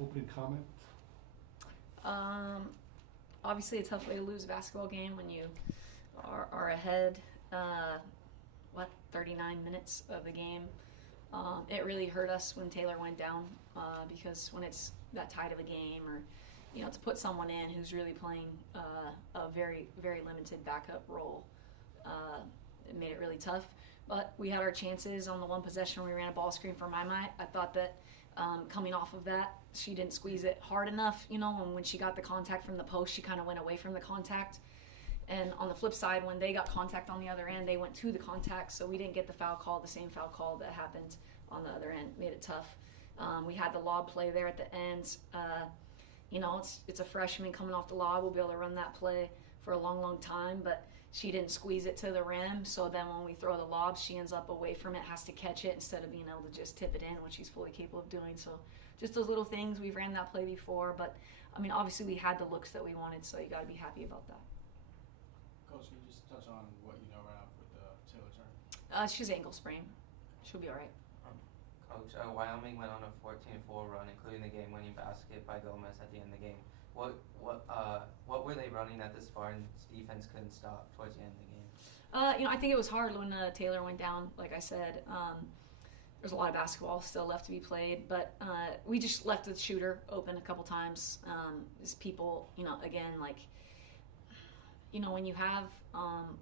Opening comment? Obviously a tough way to lose a basketball game when you are ahead, 39 minutes of the game. It really hurt us when Taylor went down because when it's that tight of a game, or to put someone in who's really playing a very, very limited backup role, it made it really tough. But we had our chances on the one possession where we ran a ball screen for Mai. I thought that coming off of that, she didn't squeeze it hard enough. When she got the contact from the post, she kind of went away from the contact. And on the flip side, when they got contact on the other end, they went to the contact, so we didn't get the foul call, the same foul call that happened on the other end. Made it tough. We had the lob play there at the end. It's a freshman coming off the lob. We'll be able to run that play for a long, long time, but she didn't squeeze it to the rim, so then when we throw the lob, she ends up away from it, has to catch it instead of being able to just tip it in, which she's fully capable of doing. So just those little things. We've ran that play before, but, obviously we had the looks that we wanted, so you got to be happy about that. Coach, can you just touch on what you know right now with Taylor Turner? She's ankle sprain. She'll be all right. Coach, Wyoming went on a 14-4 run, including the game-winning basket by Gomez at the end of the game. What were they running at this far, and defense couldn't stop towards the end of the game? I think it was hard when Taylor went down. Like I said, there's a lot of basketball still left to be played, but we just left the shooter open a couple times. As people, again, when you have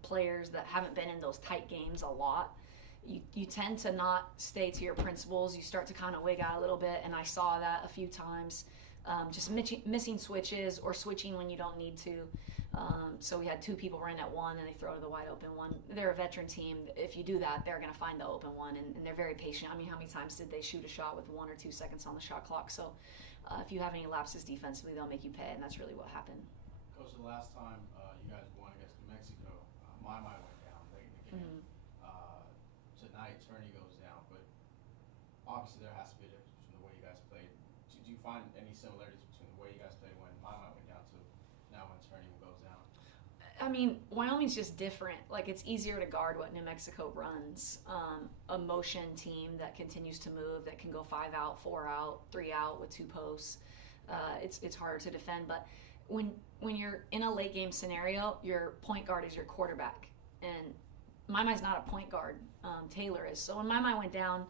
players that haven't been in those tight games a lot, you tend to not stay to your principles. You start to kind of wig out a little bit, and I saw that a few times. Just missing switches or switching when you don't need to. So we had two people run at one and they throw to the wide open one. They're a veteran team. If you do that, they're going to find the open one, and they're very patient. How many times did they shoot a shot with 1 or 2 seconds on the shot clock? So if you have any lapses defensively, they'll make you pay, and that's really what happened. Coach, the last time you guys won against New Mexico, Mai went down late in the game. Mm-hmm. Tonight, Turney goes down, but obviously there has to be a difference between the way you guys played. Do you find any similarities between the way you guys played when Mai went down to now when Turney goes down? Wyoming's just different. It's easier to guard what New Mexico runs. A motion team that continues to move, that can go 5 out, 4 out, 3 out with 2 posts. It's harder to defend. But when you're in a late game scenario, your point guard is your quarterback, and Mai's not a point guard. Taylor is. So when Mai went down,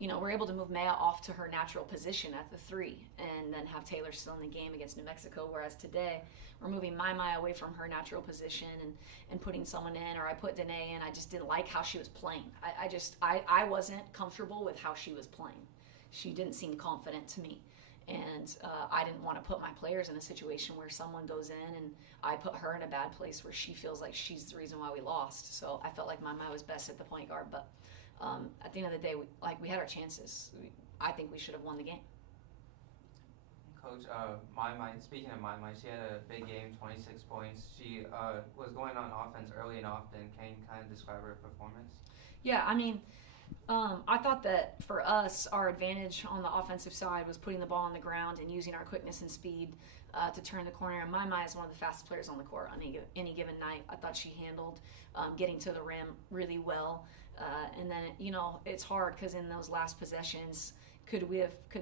we're able to move Maya off to her natural position at the 3 and then have Taylor still in the game against New Mexico, whereas today we're moving Mai away from her natural position and putting someone in, or I put Danae in. I just didn't like how she was playing. I wasn't comfortable with how she was playing. She didn't seem confident to me. And I didn't want to put my players in a situation where someone goes in and I put her in a bad place where she feels like she's the reason why we lost. So I felt like Mai was best at the point guard. But at the end of the day, we had our chances. I think we should have won the game. Coach, Mai, speaking of Mai, she had a big game, 26 points. She was going on offense early and often. Can you kind of describe her performance? Yeah, I thought that for us, our advantage on the offensive side was putting the ball on the ground and using our quickness and speed to turn the corner. And Mai is one of the fastest players on the court on any given night. I thought she handled getting to the rim really well. And then, it's hard because in those last possessions, could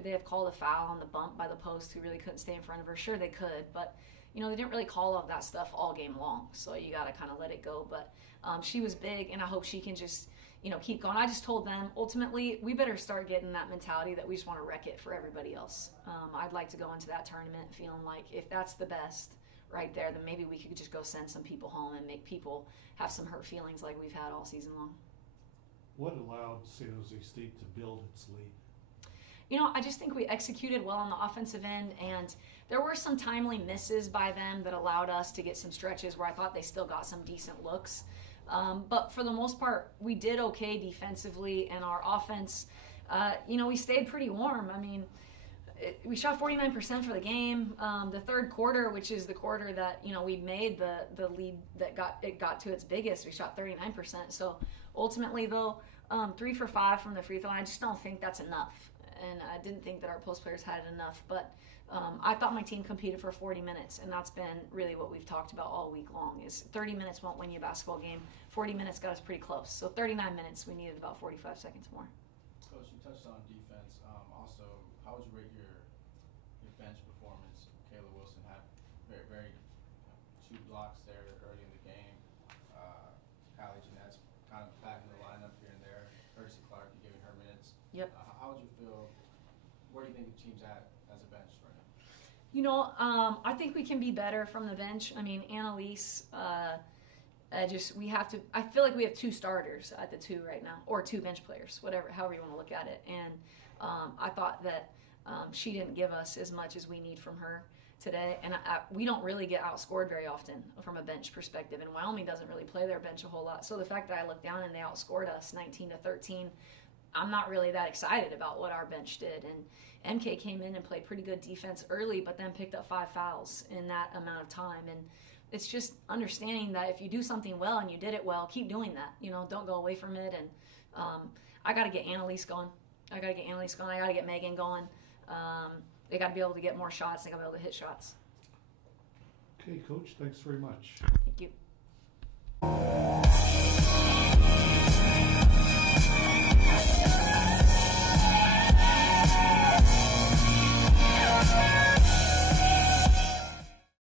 they have called a foul on the bump by the post who really couldn't stay in front of her? Sure, they could, but they didn't really call all that stuff all game long. So you got to kind of let it go. But she was big, and I hope she can just keep going. I just told them, ultimately, we better start getting that mentality that we just want to wreck it for everybody else. I'd like to go into that tournament feeling like if that's the best right there, then maybe we could just go send some people home and make people have some hurt feelings like we've had all season long. What allowed San Jose State to build its lead? I just think we executed well on the offensive end, and there were some timely misses by them that allowed us to get some stretches where I thought they still got some decent looks. But for the most part, we did okay defensively, and our offense, we stayed pretty warm. We shot 49% for the game. The third quarter, which is the quarter that we made the lead that got to its biggest, we shot 39%. So ultimately, though, 3 for 5 from the free throw line, I just don't think that's enough. And I didn't think that our post players had enough. But I thought my team competed for 40 minutes, and that's been really what we've talked about all week long. Is 30 minutes won't win you a basketball game. 40 minutes got us pretty close. So 39 minutes, we needed about 45 seconds more. Coach, you touched on defense. Also, how would you rate your bench performance. Kayla Wilson had very 2 blocks there early in the game. Callie Jeanette's kind of back in the lineup here and there. Percy Clark, you giving her minutes. Yep. How would you feel? Where do you think the team's at as a bench right now? You know, I think we can be better from the bench. I mean, Annalise, we have to. I feel like we have 2 starters at the 2 right now, or 2 bench players, however you want to look at it. And I thought that she didn't give us as much as we need from her today. And we don't really get outscored very often from a bench perspective. And Wyoming doesn't really play their bench a whole lot. So the fact that I looked down and they outscored us 19-13, I'm not really that excited about what our bench did. And MK came in and played pretty good defense early, but then picked up 5 fouls in that amount of time. And it's just understanding that if you do something well and you did it well, keep doing that. You know, don't go away from it. And I got to get Annalise going. I got to get Megan going. They got to be able to get more shots. They got to be able to hit shots. Okay, Coach, thanks very much. Thank you.